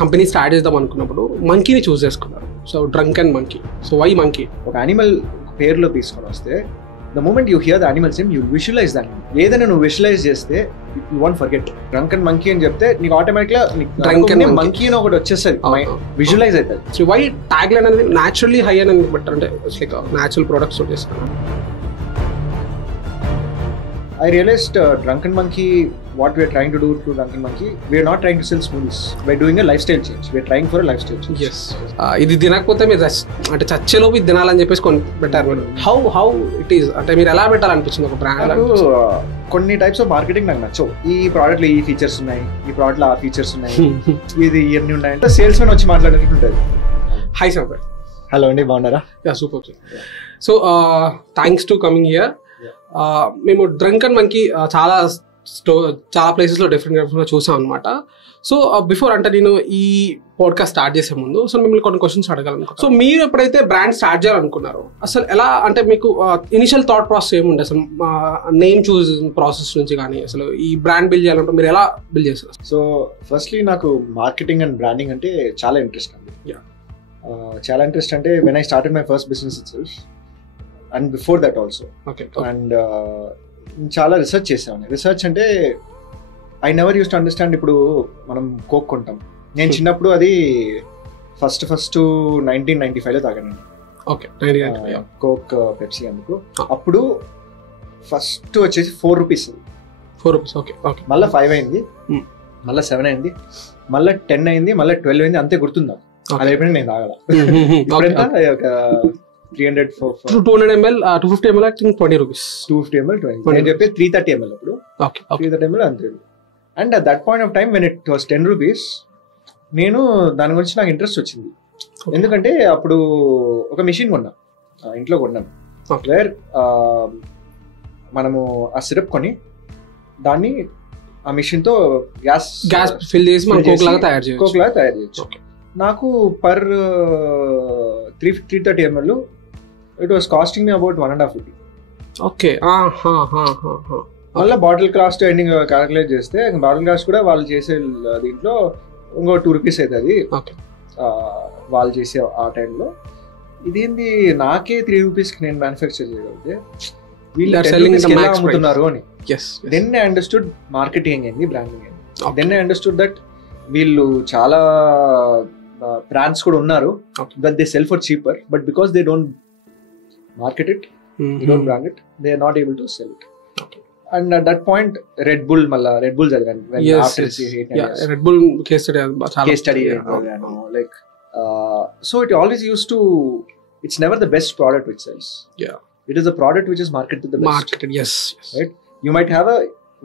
Company start చేద్దాం అనుకున్నప్పుడు మంకీని చూస్ చేసుకున్నారు. So drunk and monkey. So why monkey? ఒక యానిమల్ పేరులో తీసుకొని వస్తే the moment you hear the animal same you visualize దాన్ని. ఏదైనా నువ్వు విజువలైజ్ చేస్తే you want forget. Drunk and monkey అని చెప్తే నీకు ఆటోమేటిక్గా మంకీ అని ఒకటి వచ్చేస్తుంది, విజువలైజ్ అవుతుంది. సో వై ట్యాగ్ లైన్ అనేది న్యాచురల్లీ హై అని బెటర్, అంటే లైక్ న్యాచురల్ ప్రొడక్ట్స్ చేస్తాను. I realized Drunken Monkey, what we are trying to do through Drunken Monkey, we are not trying to sell smoothies. We are doing a lifestyle change. We are trying for a lifestyle change. Yes. ఇది తినకపోతే మీరు అంటే చచ్చేలోపు ఇది తినాలని చెప్పేసి పెట్టారు. How it is అంటే మీరు ఎలా పెట్టాలనిపించింది ఒక బ్రాండ్? కొన్ని టైప్స్ ఆఫ్ మార్కెటింగ్ నాకు నచ్చవు. ఈ ప్రోడక్ట్ లో ఈ ఫీచర్స్ ఉన్నాయి, ఈ ప్రోడక్ట్ లో ఆ ఫీచర్స్ ఉన్నాయి, ఇది ఇవన్నీ ఉన్నాయంటే సేల్స్ మెన్ వచ్చి మాట్లాడేటట్టు ఉంటుంది. Hi sir. హలో అండి, బాగున్నారా? Yeah, super. So thanks to coming here. మేము డ్రంక్ అండ్ మంకీ చాలా ప్లేసెస్లో డిఫరెంట్గా చూసాం అనమాట. సో బిఫోర్ అంటే నేను ఈ పాడ్కాస్ట్ స్టార్ట్ చేసే ముందు సో మిమ్మల్ని కొన్ని క్వశ్చన్స్ అడగాలనుకుంటున్నాను. సో మీరు ఎప్పుడైతే బ్రాండ్ స్టార్ట్ చేయాలనుకున్నారో అసలు ఎలా, అంటే మీకు ఇనిషియల్ థాట్ ప్రాసెస్ ఏముండే? అసలు నేమ్ చూస్ ప్రాసెస్ నుంచి కానీ అసలు ఈ బ్రాండ్ బిల్డ్ చేయాలంటే మీరు ఎలా బిల్డ్ చేస్తారు? సో ఫస్ట్లీ నాకు మార్కెటింగ్ అండ్ బ్రాండింగ్ అంటే చాలా ఇంట్రెస్ట్ అండి. చాలా ఇంట్రెస్ట్ అంటే when I started my first business itself and before that also. And చాలా రీసెర్చ్ చేసాను. రీసెర్చ్ అంటే I never use to understand. ఇప్పుడు మనం కోక్ కొంటాం. నేను చిన్నప్పుడు అది ఫస్ట్ 1995లో తాగానండి. Coke Pepsi. అందుకు అప్పుడు ఫస్ట్ వచ్చేసి 4 రూపీస్. మళ్ళీ 5 అయింది, మళ్ళీ 7 అయింది, మళ్ళీ 10 అయింది, మళ్ళీ 12 అయింది. అంతే గుర్తుందా? అది అయిపోయింది, నేను తాగల. ఇప్పుడెంత? ఒక 200 ml 250 ml I think 20 rupees. 250 ml 20. నేను చెప్పే 330 ml అప్పుడు. 330 ml అంతే. And at that point of time when it was 10 rupees నేను దాని గురించి నాకు ఇంట్రెస్ట్ వచ్చింది. ఎందుకంటే అప్పుడు ఒక మెషిన్ కొన్నా, ఇంట్లో కొన్నాను. వేర్ మనము ఆ సిరప్ కొని దాన్ని ఆ మెషిన్ తో గ్యాస్ ఫిల్ చేసి కోక్ లాగా తయారు చేయొచ్చు. నాకు per 330 ml it was costing me about 1.5 rupee. Okay. మళ్ళీ బాటిల్ కాస్ట్ ఎండింగ్ క్యాలిక్యులేట్ చేస్తే బాటిల్ కాస్ట్ కూడా వాళ్ళు చేసే దీంట్లో ఇంకో 2 rupees అవుతుంది వాళ్ళు చేసే ఆ టైంలో. ఇదేంది నాకే 3 rupees నేను మ్యానుఫ్యాక్చర్ చేయగలిగితే వీళ్ళు అమ్ముతున్నారు అని. దెన్ ఐ అండర్స్టూడ్ మార్కెటింగ్ ఏంది, బ్రాండింగ్ ఏంది. దెన్ ఐ అండర్స్టూడ్ దట్ వీళ్ళు చాలా బ్రాండ్స్ కూడా ఉన్నారు that they sell for cheaper, but because they don't market it, they don't brand it, they are not able to sell it. And at that point Red Bull జరగాను. Red Bull case study like so it always used to, it's never the best product which sells. It is a product which is marketed the best. Yes. Right? You might have a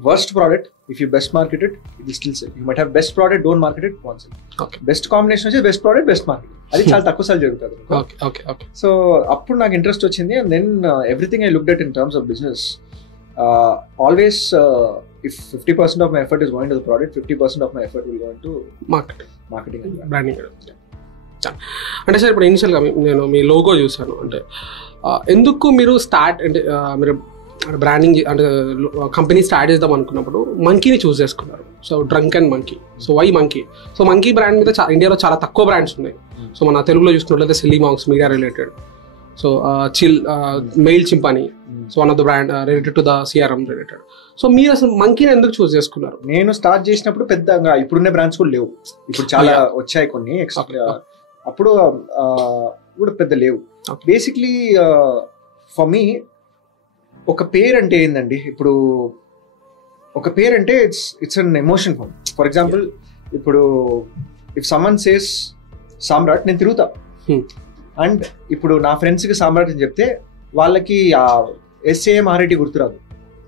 worst product, if you best market it will still sell. You might have best product, don't market it, won't sell. Best combination is best product, best market. అది చాలా తక్కువ సార్లు జరుగుతుంది. So అప్పుడు నాకు interest వచ్చింది. And then everything I looked at in terms of business, always if 50% of my effort is going to the product, 50% of my effort will go into marketing and branding. అంటే sir ఇప్పుడు ఇనిషియల్గా నేను మీ logo చూసాను. అంటే ఎందుకు మీరు start అంటే మీరు బ్రాండింగ్ అంటే కంపెనీ స్టార్ట్ చేద్దాం అనుకున్నప్పుడు మంకీని చూస్ చేసుకున్నారు. So drunk and monkey. So why monkey? So monkey brand మీద ఇండియాలో చాలా తక్కువ బ్రాండ్స్ ఉన్నాయి. సో మన తెలుగులో చూసుకున్నట్లయితే Silly Monks, media related. So chill, mail చింపాని, so one of the brand related to the CRM related. So మీరు అసలు మంకీని ఎందుకు చూస్ చేసుకున్నారు? నేను స్టార్ట్ చేసినప్పుడు పెద్దగా ఇప్పుడున్న బ్రాండ్స్ కూడా లేవు. ఇప్పుడు చాలా వచ్చాయి కొన్ని ఎక్స్ట్రా. అప్పుడు కూడా పెద్ద లేవు. బేసిక్లీ ఫర్ మీ ఒక పేరు అంటే ఏందండి, ఇప్పుడు ఒక పేరు అంటే it's an emotion form. For example ఇప్పుడు ఇఫ్ సమ్మన్ సేస్ సామ్రాట్, నేను తిరుగుతా. అండ్ ఇప్పుడు నా ఫ్రెండ్స్కి సామ్రాట్ అని చెప్తే వాళ్ళకి ఆ SAMRAT గుర్తురాదు,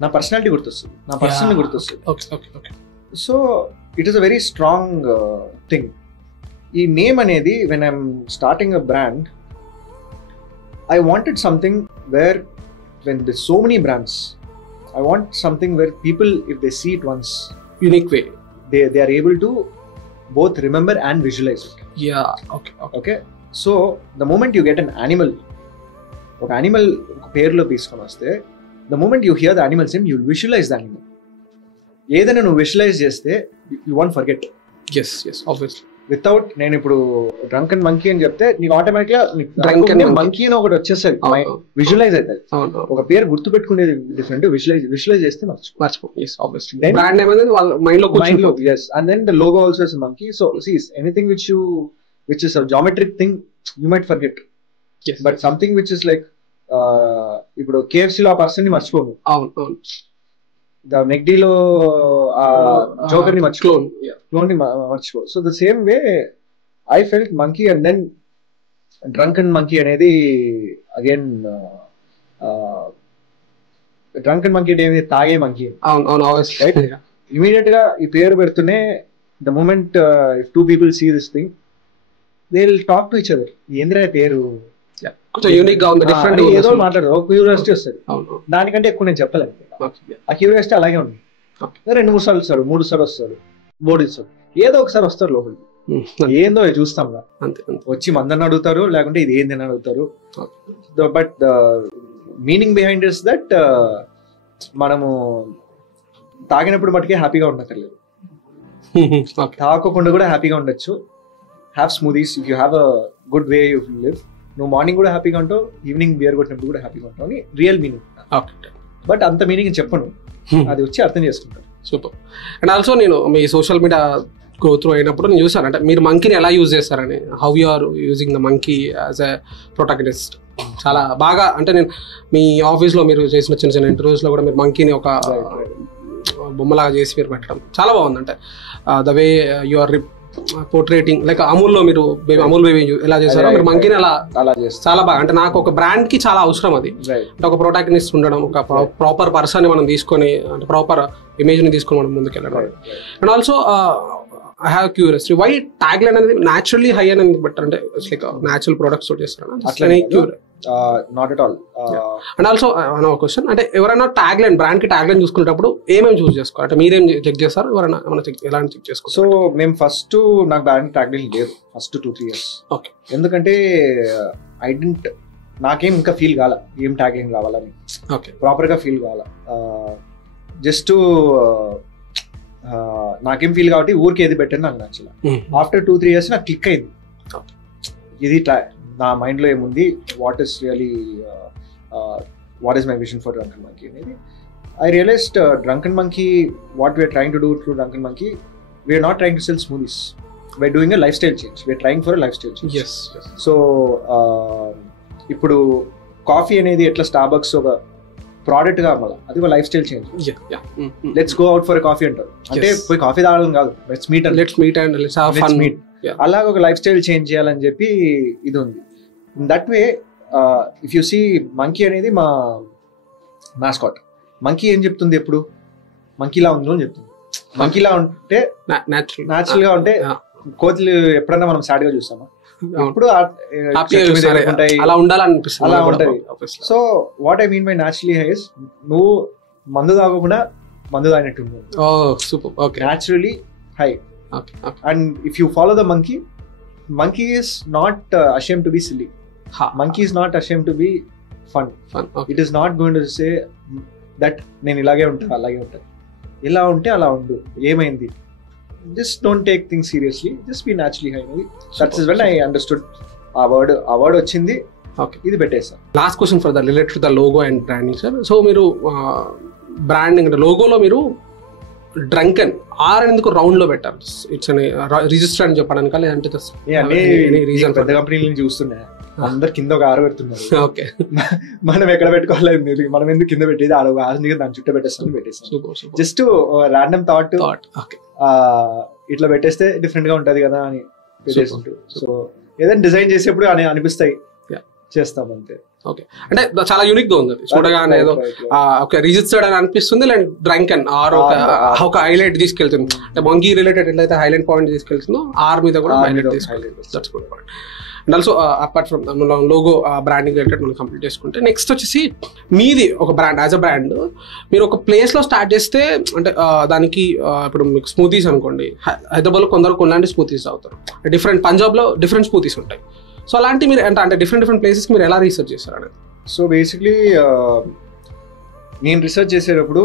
నా పర్సనాలిటీ గుర్తొస్తుంది, నా పర్సన్ గుర్తొస్తుంది. So it is a very strong thing. ఈ నేమ్ అనేది when I'm starting a brand, I wanted something where when there's so many brands, I want something where people, if they see it once, unique way, they are able to both remember and visualize it. Okay. So the moment you get an animal, ఒక animal పేరులో తీసుకొని వస్తే, the moment you hear the animal's name, you visualize the animal. ఏదైనా నువ్వు visualize చేస్తే you won't forget. Yes, obviously. Without నేను ఇప్పుడు drunk and monkey అని చెప్తే నీకు ఆటోమేటిక్ గా Drunk and మంకీ అని ఒకటి వచ్చేసరికి విజువలైజ్ అవుతుంది. ఒక పేరు గుర్తు పెట్టుకునేది డిఫరెంట్, విజువలైజ్ చేస్తే మర్చిపో బ్రాండ్ నేమ్ అనేది వాళ్ళ మైండ్ లో yes, and then the logo also is a monkey. So see, anything which is a geometric thing you might forget, yes, but something which is like ఇప్పుడు KFC లో ఆ person ని మర్చిపోను, అవును the McD లో ఆ joker ని clone ని మర్చిపో. So the same way I felt monkey and then drunk and monkey అనేది అగైన్ డ్రంక్ అండ్ మంకీ అంటే తాగే మంకీ. ఇమీడియట్ గా ఈ పేరు పెడుతూనే the moment if 2 people see this thing they will talk to each other. ఏంద్రా పేరు unique గా ఉంది, డిఫరెంట్ ఏదో మాట్లాడదు, ఒక క్యూరియాసిటీ వస్తుంది. దానికంటే ఎక్కువ నేను చెప్పలేదు. ఆ క్యూరియాసిటీ అలాగే ఉంది. 2-3 సార్లు వస్తారు, 3 సార్లు వస్తారు, బోర్డు ఇస్తారు, ఏదో ఒకసారి వస్తారు లోపలికి, ఏందో చూస్తాం వచ్చి మందని అడుగుతారు, లేకుంటే ఇది ఏంది అని అడుగుతారు. But meaning behind is that మనము తాగినప్పుడు మటుకే హ్యాపీగా ఉండక్కర్లేదు, తాగకుండా కూడా హ్యాపీగా ఉండొచ్చు. Have smoothies if you have a good way you live. నువ్వు మార్నింగ్ కూడా హ్యాపీగా ఉంటావు, ఈవినింగ్ బియర్ కొట్టినప్పుడు కూడా హ్యాపీగా ఉంటావు అని రియల్ మీనింగ్. బట్ అంత మీనింగ్ చెప్పను, అది వచ్చి అర్థం చేసుకుంటారు. సూపర్. అండ్ ఆల్సో నేను మీ సోషల్ మీడియా గో త్రూ అయినప్పుడు నేను చూసాను, అంటే మీరు మంకీని ఎలా యూజ్ చేస్తారని, how you are using the monkey as a protagonist. చాలా బాగా, అంటే నేను మీ ఆఫీస్లో మీరు చేసిన చిన్న చిన్న ఇంటర్వ్యూస్లో కూడా మీరు మంకీని ఒక బొమ్మలాగా చేసి మీరు పెట్టడం చాలా బాగుంది. అంటే the way you are portraying like అమూల్లో మీరు అమూల్ బేబీ ఎలా చేశారో మీరు మంకీని అలా చాలా బాగా, అంటే నాకు ఒక బ్రాండ్ కి చాలా అవసరం అది. అంటే ఒక ప్రొటాగనిస్ట్ ఉండడం, ఒక ప్రాపర్ పర్సన్ ని మనం తీసుకొని, అంటే ప్రాపర్ ఇమేజ్ ని తీసుకొని మనం ముందుకెళ్ళడం. And also I have curiosity why tag line అనేది న్యాచురల్లీ హై అని బెటర్, అంటే లైక్ న్యాచురల్ ప్రొడక్ట్స్ చేస్తారా? Not at all. And also ఒక క్వశ్చన్, అంటే ఎవరైనా ట్యాగ్ లైన్ బ్రాండ్ కి ట్యాగ్ లైన్ చూసుకునేటప్పుడు ఏమేమి చూస్ చేసుకోవాలి, అంటే మీరేం చెక్ చేస్తారు, ఎవరైనా ఎలా చెక్ చేసుకోవాలి? సో మేము ఫస్ట్ నాకు బ్రాండ్ ట్యాగ్ లైన్ లేదు ఫస్ట్ 2-3 years. ఓకే. ఎందుకంటే నాకేం ఇంకా ఫీల్ కాల ఏం ట్యాగ్ లైన్ కావాలని, ప్రాపర్ గా ఫీల్ కావాల. జస్ట్ నాకేం ఫీల్ కాబట్టి ఊరికి ఏది పెట్టాను నాకు నచ్చల. ఆఫ్టర్ 2-3 years నాకు క్లిక్ అయింది, ఇది నా మైండ్ లో ఏముంది, what is really what is my vision for drunk and monkey అనేది. I realised drunk and monkey, what we are trying to do through drunk and monkey, we're not trying to sell smoothies, we're doing a lifestyle change, we're trying for a lifestyle change. So ఇప్పుడు coffee అనేది ఎట్లా Starbucks ఒక product గా అమ్మాలి, అది ఒక lifestyle change. Let's go out for coffee అంటారు, అంటే పోయి కాఫీ తాగడం కాదు, let's meet and let's have meet. అలాగ ఒక లైఫ్ స్టైల్ చేంజ్ చేయాలని చెప్పి ఇది ఉంది. That way if you see monkey అనేది మా మాస్కాట్. మంకీ ఏం చెప్తుంది, ఎప్పుడు మంకీలా ఉంది అని చెప్తుంది. మంకీలా ఉంటే న్యాచురల్ గా ఉంటే, కోతులు ఎప్పుడన్నా మనం సాడ్ గా చూస్తామా, ఇప్పుడు అలా ఉండాలనిపిస్తుంది. So what I mean by naturally high is, నువ్వు మందు తాగకుండా మందు తాగినట్టు naturally high. And if you follow the monkey is not ashamed to be silly. Monkey is not ashamed to be fun. Okay. It is not going to say that నేను ఇలాగే ఉంటా అలాగే ఉంటా, ఇలా ఉంటే అలా ఉండు, ఏమైంది, just don't take things seriously, just be naturally high. That is when I understood ఆ వర్డ్ వచ్చింది, ఇది పెట్టేసాను. Last question for the related to the logo and branding sir. So మీరు బ్రాండింగ్ అంటే లోగోలో మీరు డ్రంకన్ ఆర్ ఎందుకు రౌండ్ లో పెట్టారు? ఇట్స్ రిజిస్టర్ అని చెప్పడానికి, లేదంటే రీజన్ పెద్ద కంపెనీలను చూస్తున్నా అందరు కింద ఒక ఆరు పెడుతున్నారు. ఓకే, మనం ఎక్కడ పెట్టుకోవాలి, మనం ఎందుకు కింద పెట్టేది, దాని చుట్టూ పెట్టేస్తాం. జస్ట్ ర్యాండమ్ థాట్, ఇట్లా పెట్టేస్తే డిఫరెంట్ గా ఉంటది కదా అని పెట్టేస్తుంటూ. సో ఏదైనా డిజైన్ చేసేప్పుడు అనిపిస్తాయి, చేస్తాం అంతే. ఓకే, అంటే చాలా యూనిక్ గా ఉంది చూడగానే, ఏదో ఒక రిజిస్టర్డ్ అని అనిపిస్తుంది, లేదంటే డ్రంకన్ ఆర్ ఒక హైలైట్ తీసుకెళ్తుంది. అంటే మంకీ రిలేటెడ్ ఎట్లయితే హైలైట్ పాయింట్ తీసుకెళ్తుందో ఆర్ మీద కూడా హైలైట్ తీసుకెళ్తుంది. That's good point. And also apart from logo branding related మనం కంప్లీట్ చేసుకుంటే, నెక్స్ట్ వచ్చేసి మీది ఒక బ్రాండ్, యాజ్ అ బ్రాండ్ మీరు ఒక ప్లేస్ లో స్టార్ట్ చేస్తే, అంటే దానికి ఇప్పుడు మీకు స్మూతీస్ అనుకోండి, హైదరాబాద్ లో కొలాంటి స్మూతీస్ అవుతారు, డిఫరెంట్ పంజాబ్ లో డిఫరెంట్ స్మూతీస్ ఉంటాయి. సో అలాంటి మీరు అంటే డిఫరెంట్ ప్లేసెస్కి మీరు ఎలా రీసెర్చ్ చేస్తారు అనేది? సో బేసిక్లీ నేను రీసెర్చ్ చేసేటప్పుడు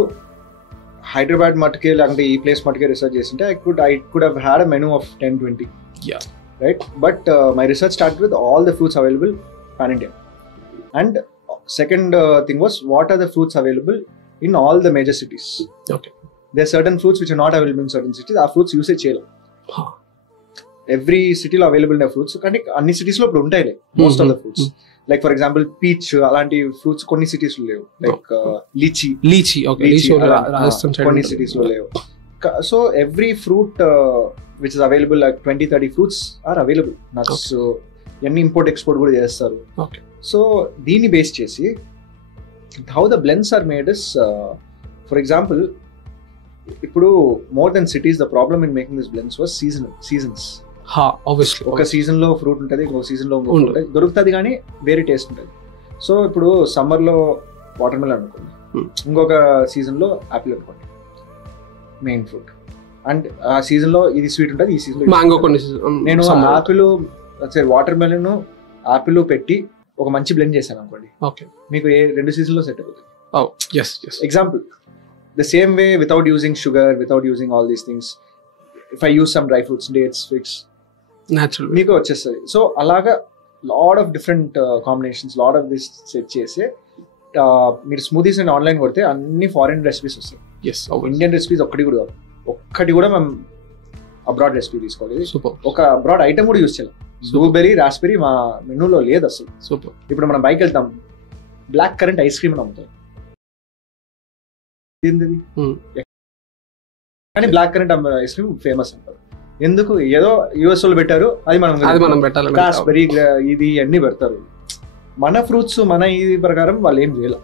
హైదరాబాద్ మటుకే, లేకుంటే ఈ ప్లేస్ మటుకే రీసెర్చ్ చేస్తుంటే I could had a menu of 10-20. Yeah. Right? But my research started with all the fruits available pan India. And second thing was, what are the fruits available in all the major cities? Okay. There are certain fruits which are not available in certain cities. Our fruits usage cheyala. Every city lo available na fruits కానీ అన్ని cities లో ఇప్పుడు ఉంటాయి most of the fruits. Like for example peach అలాంటి fruits కొన్ని cities లో లేవు. Like lychee okay lychee Rajasthan side కొన్ని cities లో లేవు. So every fruit which is available, like 20-30 fruits are available. Nuts ఎన్ని ఇంపోర్ట్ ఎక్స్పోర్ట్ కూడా చేస్తారు. Okay. So దీన్ని బేస్ చేసి how the blends are made is for example ఇప్పుడు more than cities, the problem in making these blends was seasons. Obviously ఒక season లో fruit ఉంటుంది, ఇంకో సీజన్ లో ఉంటుంది, దొరుకుతుంది కానీ వేరే టేస్ట్ ఉంటుంది. సో ఇప్పుడు సమ్మర్ లో వాటర్ మెలన్ అనుకోండి, ఇంకొక సీజన్ లో యాపిల్ అనుకోండి మెయిన్ ఫ్రూట్, అండ్ ఆ సీజన్ లో ఇది స్వీట్ ఉంటుంది, ఈ సీజన్ లో మ్యాంగో. నేను ఆపిల్ వాటర్ మెలన్ ఆపిల్ పెట్టి ఒక మంచి బ్లెండ్ చేశాను అనుకోండి, మీకు ఏ 2 సీజన్ లో సెట్ అవుతుంది. Example the same way, without using sugar, without using all these things, if I use some dry fruits, dates, figs, naturally meeku vachestadi. So alaga lot of different combinations, lot of this set chese meer smoothies and online kodte anni foreign recipes vastayi. Yes, Indian recipes okkati kuda mem abroad recipe తీసుకోలేదు. ఒక abroad item కూడా use చేయాలి. Blueberry raspberry మా మెనూలో లేదు అసలు. Super. ఇప్పుడు మనం బైక్ వెళ్తాం, బ్లాక్ కరెంట్ ఐస్ క్రీమ్ అని అమ్ముతాం, కానీ black currant ice cream famous అంటారు. ఎందుకు? ఏదో యూఎస్ వాళ్ళు పెట్టారు, అది మనం పెట్టాలి. రాస్బెర్రీ ఇది అన్ని పెడతారు. మన ఫ్రూట్స్ మన ఇది ప్రకారం వాళ్ళు ఏం చేయాలి.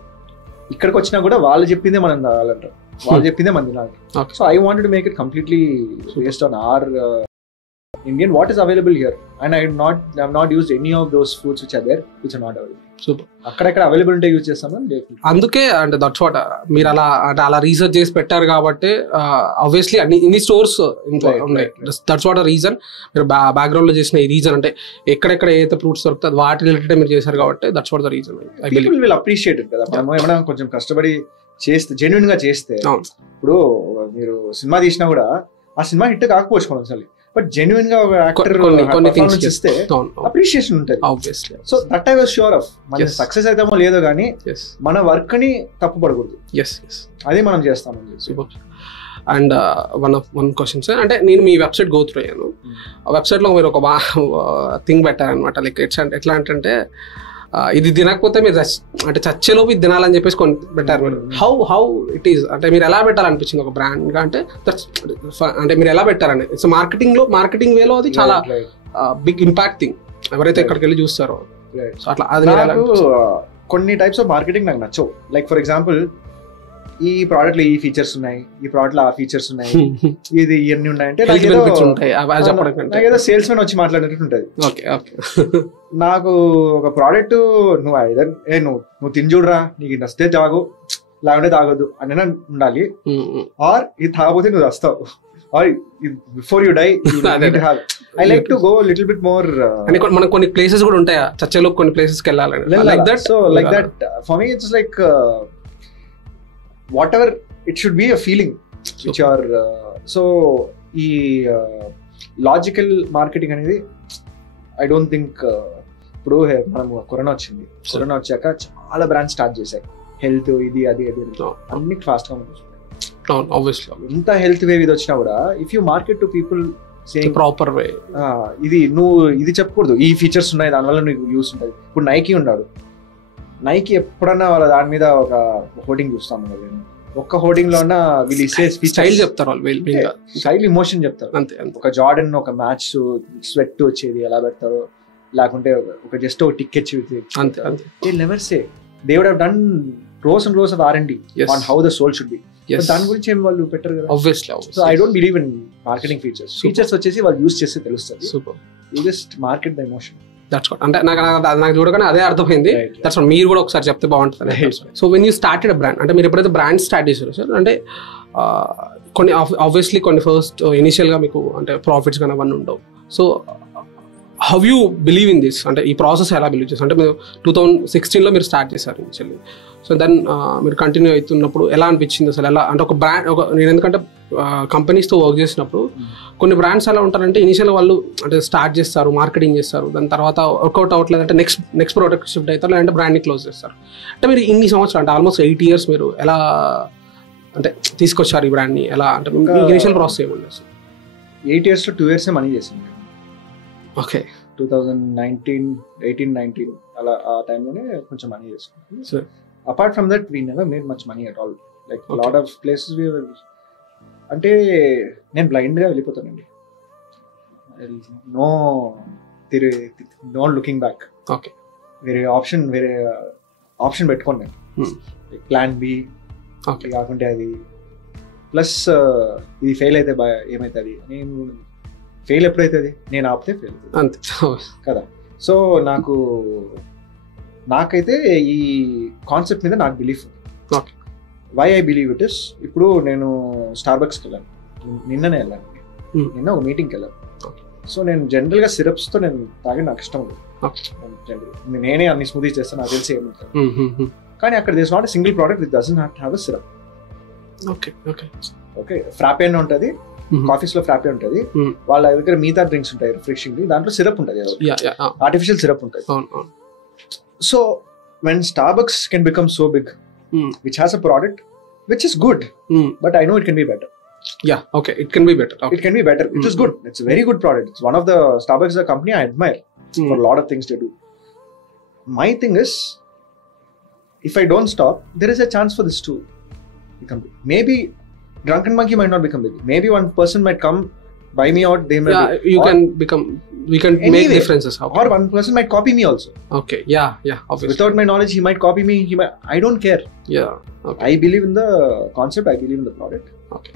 ఇక్కడికి వచ్చినా కూడా వాళ్ళు చెప్పిందే మనం తాగాలంటారు, వాళ్ళు చెప్పిందే మనం తినాలి. So I wanted to make it completely based on hour Indian, what is available here, and I have not used any of those fruits which are there, which are not available. Super. అక్కడక్కడ available ఉంటే use చేస్తామని. అందుకే అంటే that's what మీరు అలా research చేసి పెట్టారు కాబట్టి ఆబ్వియస్లీ ఇన్ని స్టోర్స్ ఉన్నాయి. దట్స్ వాట్ రీజన్ మీరు బ్యాక్గ్రౌండ్ లో చేసిన ఈ రీజన్, అంటే ఎక్కడెక్కడ ఏదైతే ఫ్రూట్స్ దొరుకుతుంది వాటి రిలేటెడ్ మీరు చేశారు కాబట్టి that's what the reason. People will appreciate it కదా. మనం ఏమైనా కొంచెం కష్టపడి చేస్తే, జెన్యున్ గా చేస్తే, ఇప్పుడు మీరు సినిమా తీసినా కూడా ఆ సినిమా హిట్ కాకపోవచ్చు కొన్నిసార్లు, బట్ జెన్యున్ గా ఒక యాక్టర్ కొన్ని థింగ్స్ చేస్తే అప్రిషియేషన్ ఉంటుంది. Obviously. So that I was sure of. మన సక్సెస్ అయితేమో లేదో కానీ మన వర్క్ ని తప్పు పడకూడదు. అది మనం చేస్తామని. Super. And one question sir, అంటే నేను మీ వెబ్సైట్ గో త్రూ అయ్యాను. ఆ వెబ్సైట్ లో మీరు ఒక థింగ్ పెట్టారనమాట, లైక్ ఎట్లా అంటే ఇది తినకపోతే మీరు అంటే చచ్చేలోపు ఇది తినాలని చెప్పేసి కొన్ని పెట్టారు మీరు. హౌ ఇట్ ఈస్, అంటే మీరు ఎలా పెట్టాలనిపించింది ఒక బ్రాండ్ గా, అంటే మీరు ఎలా పెట్టారని. ఇట్స్ మార్కెటింగ్ వేలో అది చాలా బిగ్ ఇంపాక్ట్ థింగ్, ఎవరైతే ఎక్కడికి వెళ్ళి చూస్తారో. సో అట్లా అది కొన్ని టైప్స్ ఆఫ్ మార్కెటింగ్ నాకు నచ్చవు. లైక్ ఫర్ ఎగ్జాంపుల్, ఈ ప్రోడక్ట్ లో ఈ ఫీచర్స్ ఉన్నాయి, ఈ ప్రోడక్ట్ లో ఆ ఫీచర్స్ ఉన్నాయి, ఇది ఇవన్నీ ఉన్నాయంటే ఏదో సేల్స్ మెన్ వచ్చి మాట్లాడినట్టు ఉంటది. నాకు ఒక ప్రోడక్ట్ నువ్వు తిని చూడరా, నీకు నచ్చితే తాగు, లేకుంటే తాగొద్దు అని ఉండాలి. ఆర్ ఇది తాగపోతే నువ్వు వస్తావు, or before you die I like to go little bit more. మనకు కొన్ని ప్లేసెస్ కూడా ఉంటాయా చచ్చేలో, కొన్ని ప్లేసెస్ కి వెళ్ళాలి. So like that for me it's like whatever it should be a feeling which are so ee logical marketing anedi I don't think ఇప్పుడు మనం corona వచ్చింది, కరోనా వచ్చాక చాలా బ్రాండ్స్ స్టార్ట్ చేశారు. హెల్త్ ఇది అది అన్ని ఫాస్ట్ గా ఎంత హెల్త్ వేవ్ ఇది వచ్చినా కూడా if you market to people saying proper way, ఇది నువ్వు ఇది చెప్పకూడదు, ఈ ఫీచర్స్ ఉన్నాయి దానివల్ల నీకు యూస్ ఉంటుంది. ఇప్పుడు నైకీ ఉన్నాడు, నైకీ ఎప్పుడన్నా వాళ్ళ దాని మీద ఒక హోర్డింగ్ చూస్తాము కదా, ఒక్క హోర్డింగ్ లో ఉన్న వీళ్ళు స్టైల్ చెప్తారు, స్టైల్ ఇమోషన్ చెప్తారు. అంతే. ఒక జార్డన్ ఒక మ్యాచ్ స్వెట్ వచ్చేది ఎలా పెడతారో, లేకుంటే ఒక జస్ట్ ఒక టిక్ వచ్చేది, అంతే. They never say they would have done rows and rows of R&D on how the soul should be. దాని గురించి ఏం వాళ్ళు పెట్టారు కదా. So I don't believe in marketing features వచ్చేసి వాళ్ళు యూస్ చేస్తే తెలుస్తుంది. Super. You just market the emotion. That's what. అంటే నాకు చూడగానే అదే అర్థమైంది. That's what. మీరు కూడా ఒకసారి చెప్తే బాగుంటుంది. So when you started brand, అంటే మీరు ఎప్పుడైతే బ్రాండ్ స్టార్ట్ చేశారు సార్, అంటే కొన్ని ఆబ్వియస్లీ కొన్ని ఫస్ట్ ఇనిషియల్ గా మీకు అంటే ప్రాఫిట్స్ కానీ అవన్నీ ఉండవు. So how you believe in this, అంటే ఈ ప్రాసెస్ ఎలా బిలీవ్ చేస్తారు? అంటే మీరు 2016లో మీరు స్టార్ట్ చేశారు ఇనిషియల్లీ. సో దెన్ మీరు కంటిన్యూ అవుతున్నప్పుడు ఎలా అనిపించింది అసలు? ఎలా అంటే ఒక బ్రాండ్, నేను ఎందుకంటే కంపెనీస్తో వర్క్ చేసినప్పుడు కొన్ని బ్రాండ్స్ ఎలా ఉంటారంటే ఇనిషియల్ వాళ్ళు అంటే స్టార్ట్ చేస్తారు, మార్కెటింగ్ చేస్తారు, దాని తర్వాత వర్కౌట్ అవ్వట్లేదు అంటే నెక్స్ట్ ప్రోడక్ట్ షిఫ్ట్ అవుతారు, లేదంటే బ్రాండ్ని క్లోజ్ చేస్తారు. అంటే మీరు ఇన్ని సంవత్సరాలు అంటే ఆల్మోస్ట్ 8 years మీరు ఎలా అంటే తీసుకొచ్చారు ఈ బ్రాండ్ని? ఎలా అంటే ఇనిషియల్ ప్రాసెస్ ఏముంది అసలు? 8 years లో 2 years మనీ చేసింది. ఓకే. 2018-19 అలా ఆ టైంలోనే కొంచెం మనీ చేసుకున్నాం. Apart from that we never made much money at all. Like lot of places అంటే నేను బ్లైండ్గా వెళ్ళిపోతానండి. No looking back. ఓకే. వేరే ఆప్షన్ పెట్టుకోండి నేను. ప్లాన్ బి కాకుంటే అది, ప్లస్ ఇది ఫెయిల్ అయితే ఏమవుతుంది, నేను ఫెయిల్ ఎప్పుడైతుంది, నేను ఆపితే ఫెయిల్ అంతే కదా. సో నాకైతే ఈ కాన్సెప్ట్ మీద నాకు బిలీఫ్ ఉంది. Why I believe it is, ఇప్పుడు నేను స్టార్బక్స్కి వెళ్ళాను, నిన్ననే వెళ్ళాను, నిన్న ఒక మీటింగ్కి వెళ్ళాను. సో నేను జనరల్గా సిరప్స్తో నేను తాగి నాకు ఇష్టం లేదు. నేనే అన్ని స్మూదీస్ చేస్తాను, నాకు తెలిసి ఏమంటారు. కానీ అక్కడ this not single product with doesn't have a syrup. Okay, frappe అని ఉంటుంది, కాఫీస్ లో ఫ్రాపే ఉంటుంది, వాళ్ళ దగ్గర మిగతా డ్రింక్స్ ఉంటాయి రిఫ్రెషింగ్, దాంట్లో సిరప్ ఉంటుంది, ఆర్టిఫిషియల్ సిరప్ ఉంటుంది. So when Starbucks can become so big which has a product which is good, but I know it can be better. It can be better. It can be better. It is good. It's a very good product. It's one of the Starbucks is a company I admire for a lot of things they do. My thing is, if I don't stop, there is a chance for this to become big. Maybe Drunken Monkey might not become big. Maybe one person might come, buy me out, they might we can anyway, make differences. Or one person might copy me also. Okay, obviously. Without my knowledge, he might copy me. I don't care. Okay. I believe in the concept. I believe in the product. Okay.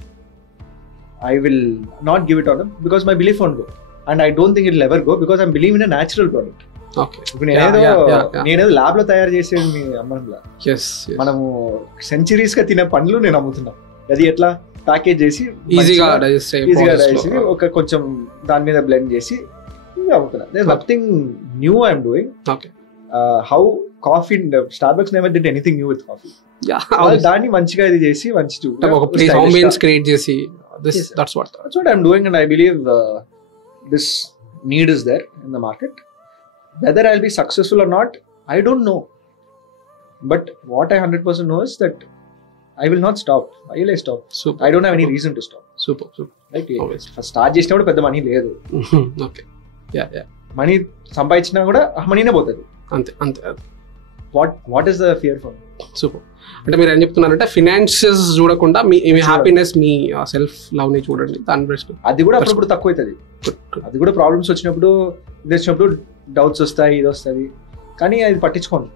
I will not give it on him because my belief won't go, and I don't think it will ever go because I'm believing in a natural product. Okay. నేనేదో lab లో తయారు చేసేది మీ అమ్మలా. మనము centuries గా తినే పండ్లు నేను అమ్ముతున్నా. అది ఎట్లా ప్యాకేజ్ చేసి ఈజీగా ఒక కొంచెం దాని మీద బ్లెండ్ చేసి అమ్ముతున్నా. There's nothing new I'm doing. Okay. How coffee, Starbucks never did anything new with coffee. దాన్ని మంచిగా ఇది చేసి మంచి ఒక ప్లేస్ అంబియన్స్ క్రియేట్ చేసి that's what I'm doing, and I believe this need is there in the market. Whether I'll be successful or not, I don't know, but what I 100% know is that I will not stop. Why will I stop? Super. I don't have any reason to stop. Super. Like start చేసినప్పుడు పెద్ద money లేదు. Okay. Money సంపాదించినా కూడా ఆ మనీనే పోతుంది. అంతే. What is the fear for? Super. అంటే మీరు ఏం చెప్తున్నారంటే ఫినాన్షియల్స్ చూడకుండా మీ హ్యాపీనెస్, మీ సెల్ఫ్ లవ్ ని చూడండి. దాని బెస్ట్. అది కూడా అప్పుడు తక్కువ అవుతుంది. అది కూడా ప్రాబ్లమ్స్ వచ్చినప్పుడు, ఇది వచ్చినప్పుడు డౌట్స్ వస్తాయి, ఇది వస్తుంది, కానీ అది పట్టించుకోండి.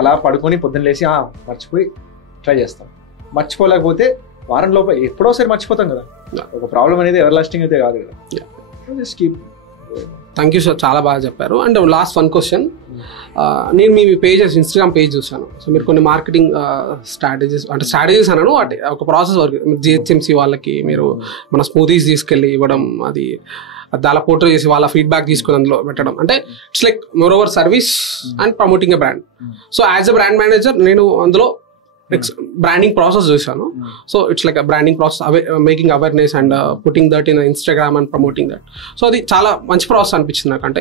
అలా పడుకొని పొద్దున్న లేసి మర్చిపోయి ట్రై చేస్తాం. మర్చిపోలేకపోతే వారం లోపల ఎప్పుడో ఒకసారి మర్చిపోతాం కదా. ఒక ప్రాబ్లం అనేది ఎవర్ లాస్టింగ్ అయితే కాదు కదా. Just keep. Thank you sir, చాలా బాగా చెప్పారు. అండ్ లాస్ట్ వన్ క్వశ్చన్, నేను మీ పేజెస్, ఇన్స్టాగ్రామ్ పేజ్ చూసాను. సో మీరు కొన్ని మార్కెటింగ్ స్ట్రాటజీస్ అన్నాను, ఒక ప్రాసెస్ వర్క్, జిహెచ్ఎంసీ వాళ్ళకి మీరు మన స్మూదీస్ తీసుకెళ్ళి ఇవ్వడం, అది దాని పోర్ట్రే చేసి వాళ్ళ ఫీడ్బ్యాక్ తీసుకుని అందులో పెట్టడం, అంటే it's like more over service and promoting a brand. So as a brand manager నేను అందులో బ్రాండింగ్ ప్రాసెస్ చూసాను. So it's like branding process, making awareness and putting that in Instagram and promoting that. So అది చాలా మంచి process అనిపించింది నాకు. అంటే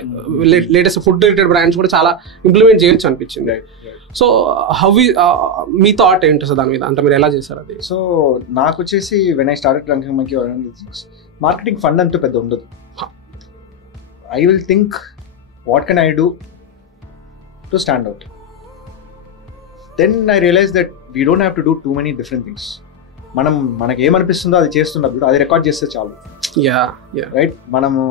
latest food related brands కూడా చాలా ఇంప్లిమెంట్ చేయొచ్చు అనిపించింది. సో మీ థాట్ ఏంటి సార్ దాని మీద, అంటే మీరు ఎలా చేశారు అది? సో నాకు వచ్చేసి when I started డ్రంకింగ్ monkey marketing fund అంటూ పెద్ద ఉండదు. I will think what can I do to stand out. Then I realized that we don't have to do too many different things. మనకి ఏమనిపిస్తుందో అది చేస్తున్నప్పుడు అది రికార్డ్ చేస్తే చాలు. రైట్, మనము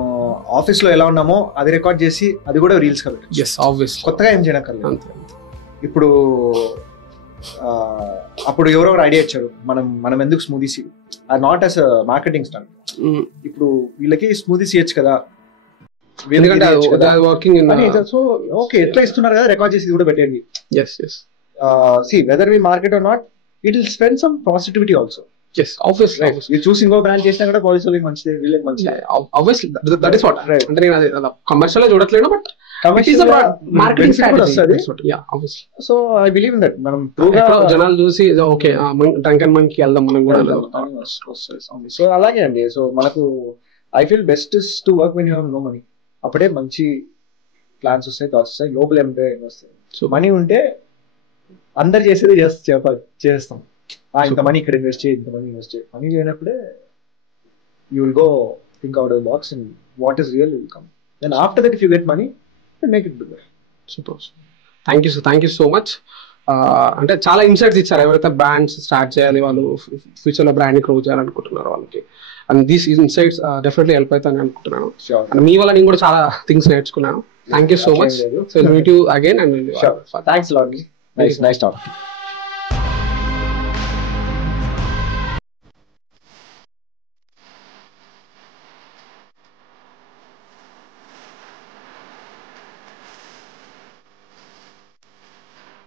ఆఫీస్లో ఎలా ఉన్నామో అది రికార్డ్ చేసి అది కూడా రీల్స్గా పెట్టాలి. కొత్తగా ఏం చేయనక్కర్లేదు. ఇప్పుడు అప్పుడు ఎవరెవరు ఐడియా ఇచ్చారు, మనం ఎందుకు స్మూదీస్, అది నాట్ యాజ్ మార్కెటింగ్ స్టాండ్. ఇప్పుడు వీళ్ళకి స్మూదీస్ ఇవ్వచ్చు కదా, సో ఓకే ఎట్లా ఇస్తున్నారు కదా, రికార్డ్ చేసి ఇది కూడా పెట్టండి. See, whether we market or not, it will spend some positivity also. yes obviously మీరు చూసి ఇంకో బ్రాండ్ చేసినా కూడా పోలీసు వాళ్ళకి మంచిది, వీళ్ళకి మంచిది. obviously that is what Right. అంటే నేను అది కమర్షియల్ చూడట్లేదు బట్ Commercial మార్కెటింగ్ benefit కూడా వస్తది. Strategy yeah obviously so I believe in that. మనం ట్రూగా జనాలు చూసి ఓకే డ్రంక్ అండ్ మంకీ వెళ్దాం మనం కూడా సో అలాగే అండి. సో మనకు I feel best is to work when you have no money. అప్పుడే మంచి ప్లాన్స్ వస్తాయి, థాట్స్ వస్తాయి, గ్లోబల్ ఎంప్లాయ్ వస్తాయి. సో మనీ ఉంటే అందరు చేసేది చేస్తాం. ఇంత మనీ ఇక్కడ ఇన్వెస్ట్ చేయి, ఇంత మనీ ఇన్వెస్ట్ చేయి. మనీ లేనప్పుడే you will go think out of the box and what is real will come. Then after that if you get money make it bigger. Super. Thank you so much. అంటే చాలా insights ఇచ్చారు ఎవరైతే brands start చేయాలి, వాళ్ళు ఫ్యూచర్లో brand grow చేయాలనుకుంటున్నారు వాళ్ళకి. And these insights definitely help అవుతాయని అనుకుంటున్నాను. అండ్ మీ వల్ల నేను కూడా చాలా థింగ్స్ నేర్చుకున్నాను. Thank you so much. So meet you again and thanks lot. Nice talk.